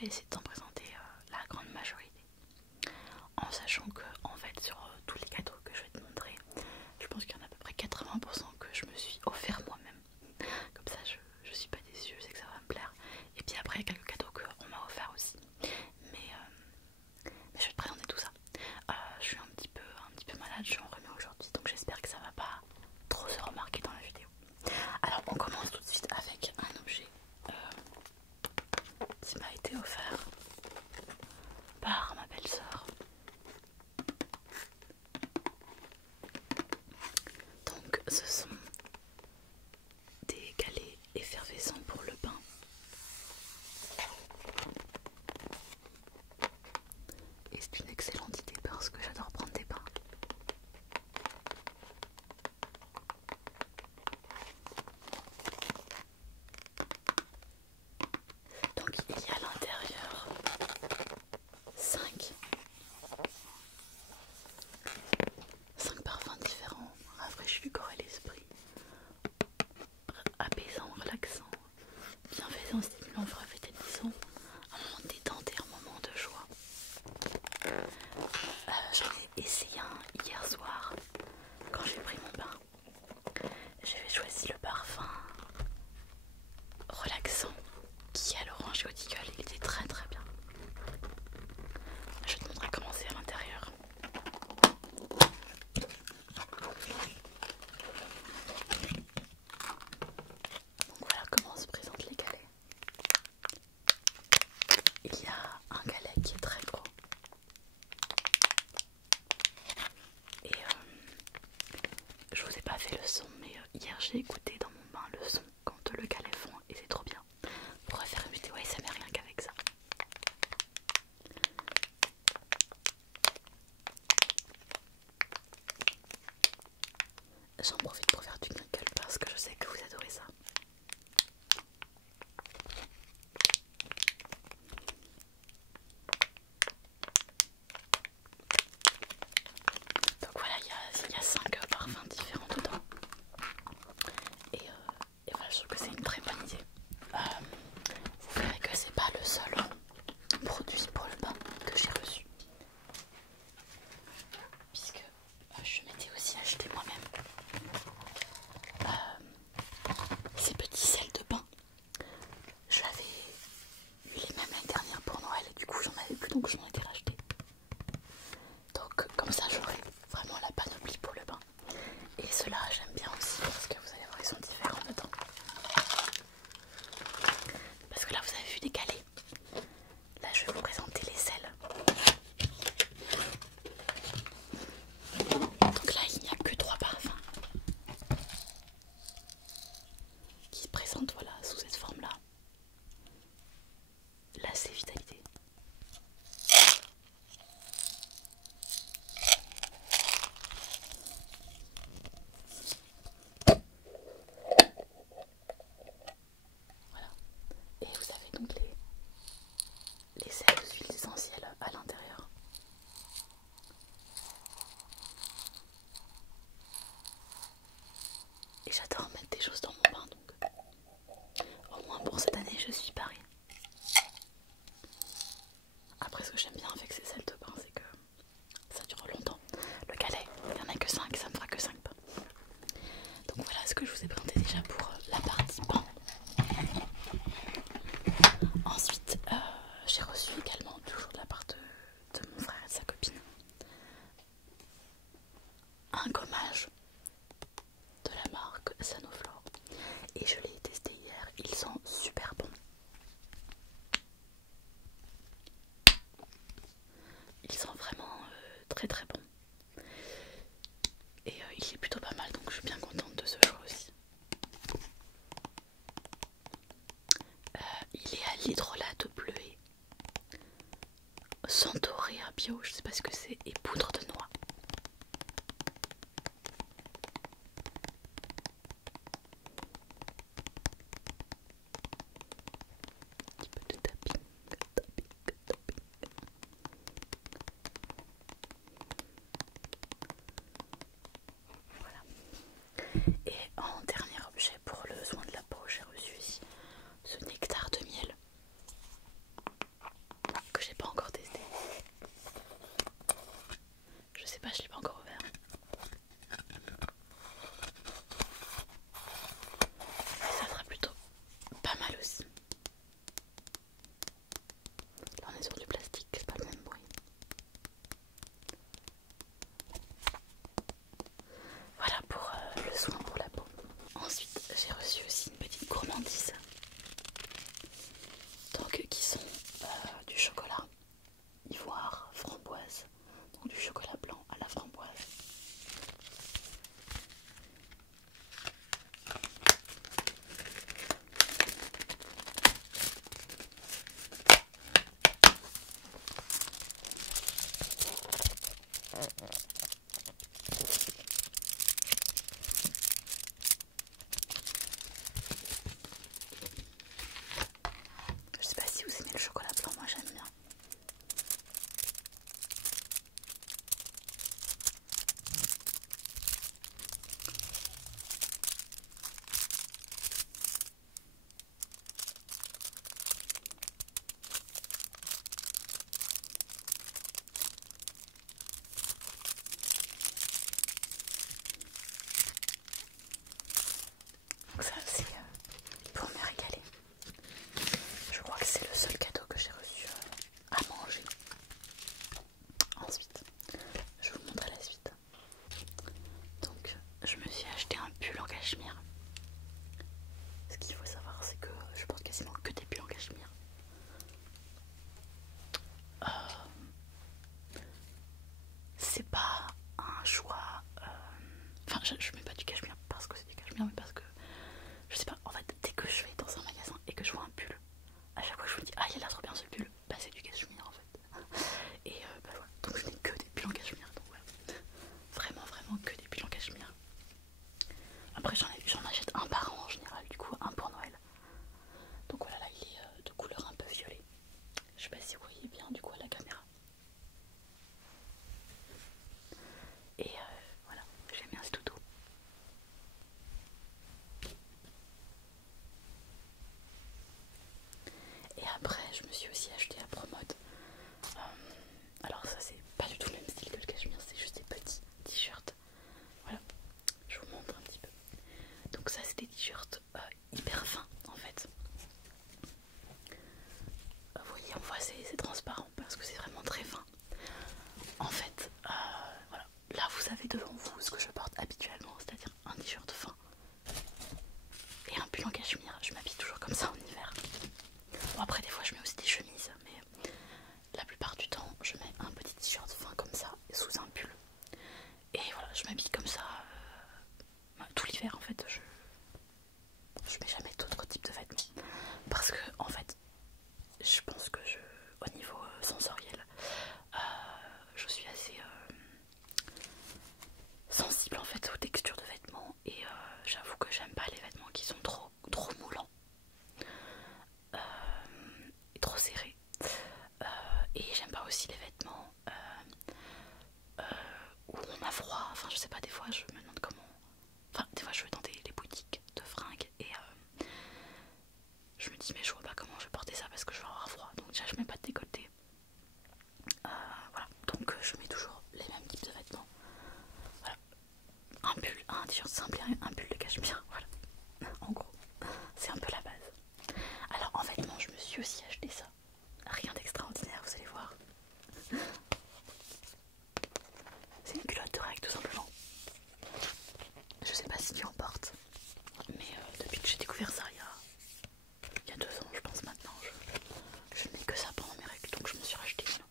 vais essayer de t'en présenter la grande majorité. En sachant que en fait sur tous les cadeaux que je vais te montrer, je pense qu'il y en a à peu près 80% que je me suis offert moi-même. Comme ça je suis pas déçue, je sais que ça va me plaire. Et puis après il y a quelques cadeaux qu'on m'a offert aussi. Mais je vais te présenter tout ça. Je suis un petit peu malade, je suis enrhumée aujourd'hui, donc j'espère que ça va pas trop se remarquer dans la vidéo. Alors on commence tout de suite avec un objet qui m'a été offert par ma belle-sœur. Donc ce sont des galets effervescents pour le pain. Et c'est une excellente idée parce que j'adore prendre des pains. Donc il y a à l'intérieur 5 parfums différents, rafraîchis le corps et l'esprit, apaisant, relaxant, bienfaisant, stimulant, revitalisant, un moment de détente et un moment de joie. J'en ai essayé un hier soir quand j'ai pris mon bain. J'avais choisi le parfum relaxant qui est à l'orange et au tilleul, il était très très bien. Je te montrerai comment c'est à l'intérieur. Donc voilà comment se présentent les galets. Il y a un galet qui est très gros. Et je vous ai pas fait le son, mais hier j'ai écouté dans mon bain le son quand le galet fond et c'est trop bien. On pourrait faire une vidéo ASMR rien qu'avec ça. J'en profite pour faire du crinkle parce que je sais que vous adorez ça. Donc voilà, il y a 5 parfums différents dedans. Et voilà, je trouve que c'est une très bonne idée. Vous verrez que c'est pas le seul produit pour le bain que j'ai reçu. Puisque je m'étais aussi acheté moi-même ces petits sels de bain. J'avais eu les mêmes l'année dernière pour Noël et du coup j'en avais plus, donc je m'en étais racheté. Donc comme ça j'aurai vraiment la panoplie pour le bain. Et ceux-là j'aime bien aussi parce que vous allez voir ils sont différents dedans. Parce que là vous avez vu des galets. Là je vais vous présenter les sels. Donc là il n'y a que 3 parfums qui se présentent voilà, sous cette forme là. Là c'est Vitalité. je mets pas du cachemire parce que c'est du cachemire, mais parce que je sais pas, en fait dès que je vais dans un magasin et que je vois un pull, à chaque fois je me dis ah il a l'air trop bien ce pull, bah c'est du cachemire en fait. Et bah voilà, donc je n'ai que des pulls en cachemire, donc voilà, vraiment que des pulls en cachemire. Après j'en achète un par an en général, du coup un pour Noël. Donc voilà, là il est de couleur un peu violet. Je sais pas si vous voyez bien du coup à la caméra. Et voilà, j'aime bien ce toutou. Et après je me suis aussi acheté à Promode. Alors ça c'est pas du tout le même style que le cachemire, c'est juste des petits t-shirts. Voilà, je vous montre un petit peu. Donc ça c'est des t-shirts hyper fins en fait. Vous voyez, on voit c'est transparent parce que c'est vraiment très fin. En fait, voilà, là vous avez devant vous ce que je porte habituellement, c'est-à-dire un t-shirt fin et un pull en cachemire. Je m'habille toujours comme ça en hiver. Bon après des fois je mets aussi des chemises, mais la plupart du temps je mets un petit t-shirt fin comme ça sous un pull. Et voilà, je m'habille comme ça tout l'hiver en fait. Je mets jamais d'autres types de vêtements parce que en fait je pense que au niveau sensoriel je suis assez sensible en fait aux textures de vêtements et j'avoue que j'aime pas les vêtements qui sont trop moulants et trop serrés et j'aime pas aussi les vêtements où on a froid, enfin je sais pas, des fois je me demande comment, enfin des fois je vais dans des boutiques de fringues et je me dis mais je vois pas comment je vais porter ça parce que je vais avoir froid, donc déjà je mets pas de décolleté. Voilà, donc je mets toujours les mêmes types de vêtements. Voilà, un pull, un t-shirt simple et un pull de cachemire, voilà. En gros, c'est un peu la base. Alors en vêtements, je me suis aussi acheté ça. Rien d'extraordinaire, vous allez voir. C'est une culotte de règle tout simplement. Je sais pas si tu en portes, mais depuis que j'ai découvert ça il y a 2 ans, je pense maintenant, je n'ai que ça pendant mes règles, donc je m'en suis racheté. Voilà.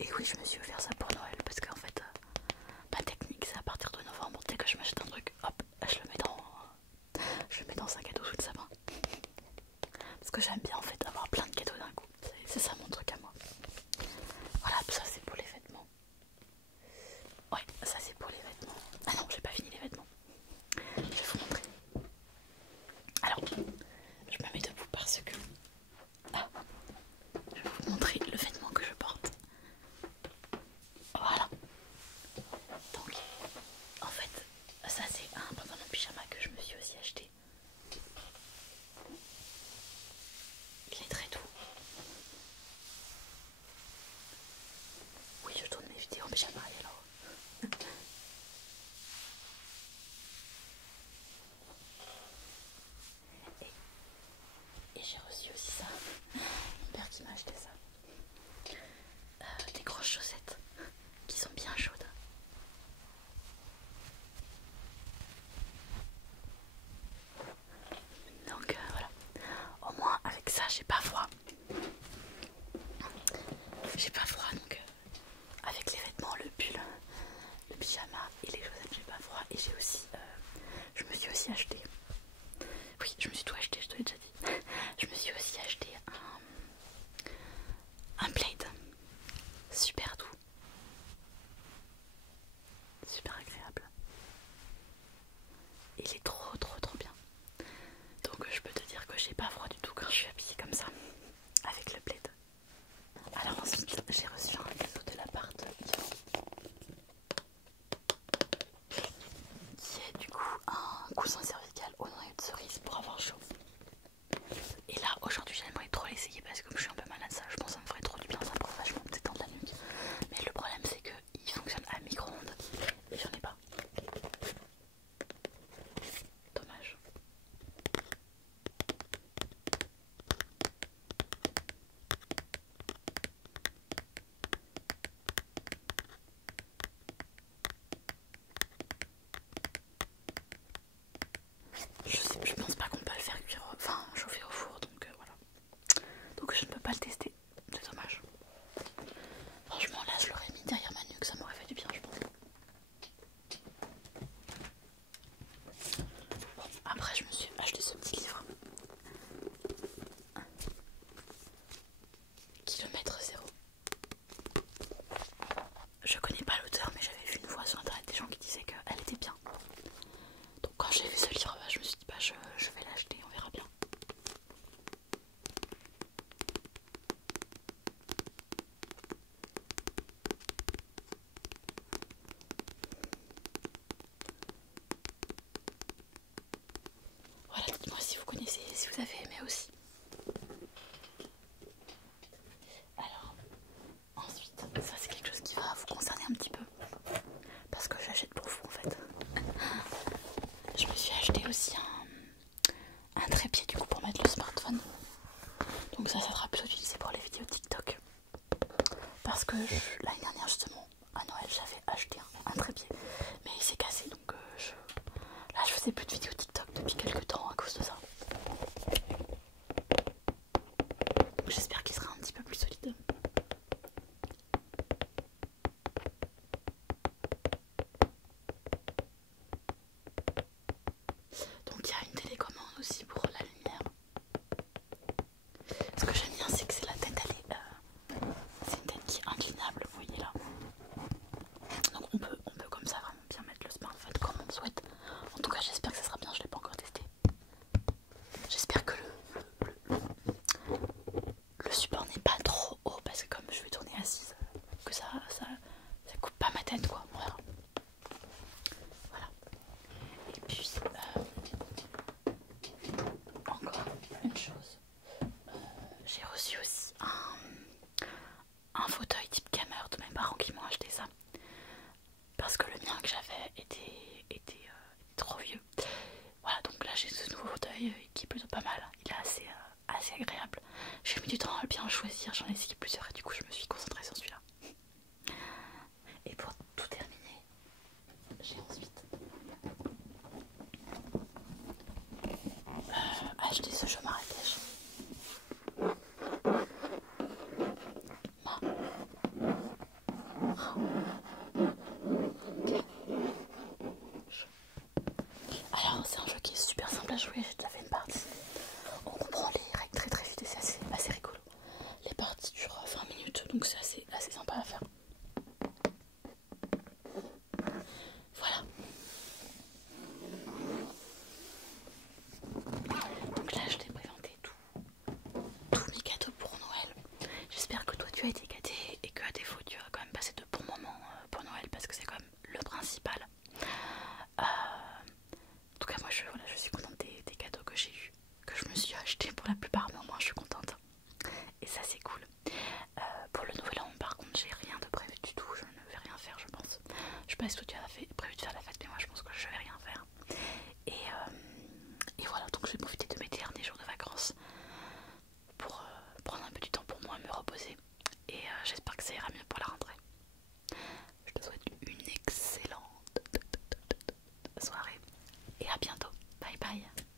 Et oui, je me suis offert ça pour Noël parce qu'en fait, ma technique c'est à partir de novembre, dès que je m'achète un truc, hop, je le mets dans un cadeau sous le sapin. Parce que j'aime bien en fait avoir plein de cadeaux d'un coup. C'est ça mon truc à moi. Voilà, ça c'est pour les vêtements. Ouais, ça c'est pour les vêtements. Ah non, j'ai pas fini les vêtements. Je vais vous montrer. Alors, je me mets debout parce que je vais vous montrer le vêtement que je porte. Voilà. Donc, en fait, ça c'est un pantalon pyjama que je me suis aussi acheté. Il est très doux. Oui, je tourne mes vidéos en pyjama alors. Et j'ai reçu aussi ça. Mon père qui m'a acheté ça. Des grosses chaussettes qui sont bien chaudes. Donc voilà. Au moins avec ça j'ai pas froid. J'ai pas froid donc avec les vêtements, le pull, le pyjama et les chaussettes j'ai pas froid. Et j'ai aussi je me suis aussi acheté. Oui, je me suis tout acheté, je te l'ai déjà dit. Je me suis aussi acheté un plaid super doux, super agréable. Il est trop bien. Donc je peux te dire que j'ai pas froid du tout quand je suis habillée comme ça avec le plaid. Alors ensuite j'ai reçu un cadeau de la part de Yvan qui est du coup un coussin cervical. aussi. Alors, ensuite, ça c'est quelque chose qui va vous concerner un petit peu. Parce que j'achète pour vous en fait. Je me suis acheté aussi un trépied du coup pour mettre le smartphone. Donc ça sera plutôt utilisé pour les vidéos TikTok. Parce que l'année dernière justement, à Noël, j'avais acheté un trépied. Mais il s'est cassé donc là je faisais plus de vidéos TikTok depuis quelques temps à cause de ça. Donc j'espère qu'il sera un petit peu plus solide. Donc il y a une télécommande aussi pour la lumière. Ce que j'aime bien c'est que la tête elle est c'est une tête qui est inclinable, vous voyez là. Donc on peut comme ça vraiment bien mettre le smartphone comme on le souhaite. En tout cas j'espère que ça sera bien, je l'ai pas encore testé. J'espère que le support n'est pas trop haut parce que comme je vais tourner assise, que ça coupe pas ma tête quoi. Voilà. Et puis encore une chose, j'ai reçu aussi un fauteuil type gamer de mes parents qui m'ont acheté ça parce que le mien que j'avais était trop vieux. Voilà, donc là j'ai ce nouveau fauteuil qui est plutôt pas mal, il est assez agréable. J'ai mis du temps à bien le choisir, j'en ai essayé plusieurs et du coup je me suis concentrée sur celui-là. Et pour tout terminer, j'ai ensuite acheté ce chômeur à pêche. Alors c'est un jeu qui est super simple à jouer, j'ai déjà fait une partie. On comprend les règles très vite et c'est assez rigolo. Les parties durent 20 minutes donc c'est assez sympa à faire. Voilà. Donc là je t'ai présenté tous mes cadeaux pour Noël. J'espère que toi tu as été gâté et que à défaut tu as quand même passé de bons moments pour Noël parce que c'est quand même le principal. En tout cas moi je suis contente des cadeaux que j'ai eu, que je me suis acheté pour la plupart, mais au moins je suis contente. Et ça c'est cool. Pour le nouvel an par contre j'ai rien de prévu du tout, je ne vais rien faire je pense. Je sais pas si toi tu as fait